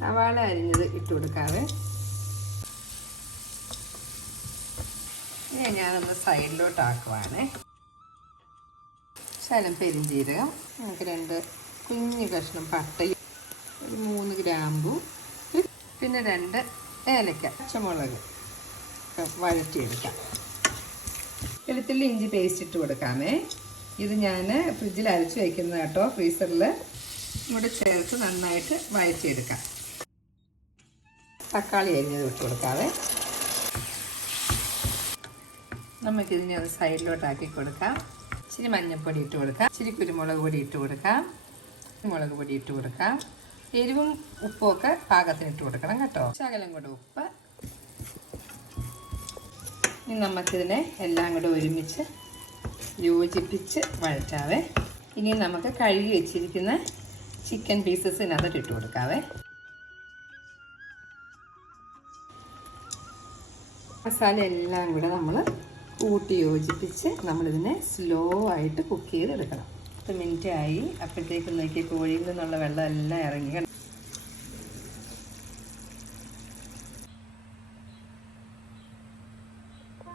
സവാള അരിഞ്ഞത് ഇട്ട് കൊടുക്കാവേ. ഇനി ഞാനൊന്ന് സൈഡിലോട്ട് ആക്കുവാണേ. ശകലം പെരിഞ്ചീരകം, നമുക്ക് 2 കുഞ്ഞു കഷ്ണം പട്ടയും, ഒരു 3 ഗ്രാമ്പു, പിന്നെ 2 ഏലക്ക, പച്ചമുളക് വഴറ്റിയെടുക്കാം. വെളുത്തുള്ളി ഇഞ്ചി പേസ്റ്റ് ഇട്ട് കൊടുക്കാമേ. ഇത് ഞാൻ ഫ്രിഡ്ജിൽ അരച്ച് വയ്ക്കുന്നത് കേട്ടോ, ഫ്രീസറിൽ. ഇവിടെ ചേർത്ത് നന്നായിട്ട് വഴറ്റിയെടുക്കാം. തക്കാളി അരിഞ്ഞത് ഇട്ട് കൊടുക്കാവേ. നമുക്കിതിനെ ഒരു സൈഡിലോട്ടാക്കി കൊടുക്കാം. ഇച്ചിരി മഞ്ഞൾപ്പൊടി ഇട്ട് കൊടുക്കാം, ഇച്ചിരി കുരുമുളക് പൊടി ഇട്ട് കൊടുക്കാം, മുളക് പൊടി ഇട്ട് കൊടുക്കാം. എരിവും ഉപ്പുമൊക്കെ പാകത്തിന് ഇട്ട് കൊടുക്കണം കേട്ടോ. ശകലം കൂടെ ഉപ്പ്. ഇനി നമുക്കിതിനെ എല്ലാം കൂടെ ഒരുമിച്ച് യോജിപ്പിച്ച് വഴറ്റാവേ. ഇനി നമുക്ക് കഴുകി വെച്ചിരിക്കുന്ന ചിക്കൻ പീസസ് ഇതിനകത്ത് ഇട്ട് കൊടുക്കാവേ. മസാല എല്ലാം കൂടെ നമ്മൾ കൂട്ടി യോജിപ്പിച്ച് നമ്മളിതിനെ സ്ലോ ആയിട്ട് കുക്ക് ചെയ്തെടുക്കണം. 10 മിനിറ്റ് ആയി. അപ്പോഴത്തേക്ക് നോക്കി കോഴിയിൽ നിന്നുള്ള വെള്ളം എല്ലാം ഇറങ്ങി.